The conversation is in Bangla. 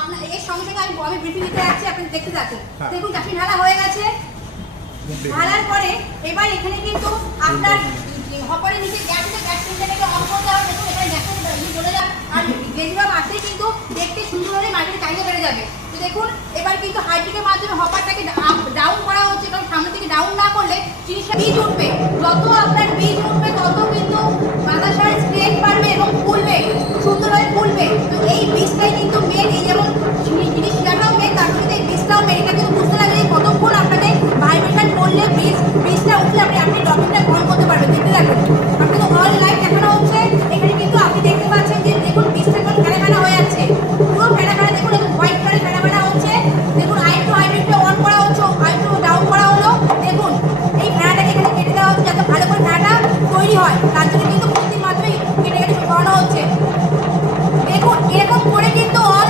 আপনার এর সঙ্গে সঙ্গে আমি ব্রিফিং দিতে যাচ্ছি, আপনি দেখতে থাকুন। দেখুন চাষি ঢালা হয়ে গেছে, ঢালার পরে এবার এখানে কিন্তু আপনার হপারের নিচে গ্যাস সিলিন্ডারটাকে অফ করতে হবে। দেখুন এখানে গ্যাসের চলে যাবে, আর বেশিরভাগ আসলেই কিন্তু দেখতে সুন্দর হলে মার্কেটে চাহিদা বেড়ে যাবে। তো দেখুন এবার কিন্তু হাইড্রিকের মাধ্যমে হপারটাকে ডাউন করা হচ্ছে, কারণ সামনে থেকে ডাউন না করলে জিনিসটা বীজ উঠবে। যত আপনার বীজ উঠবে তত কিন্তু বাতাসার স্ট্রেংথ বাড়বে এবং ফুলবে, সুন্দরভাবে ফুলবে। তো এই বীজটাই কিন্তু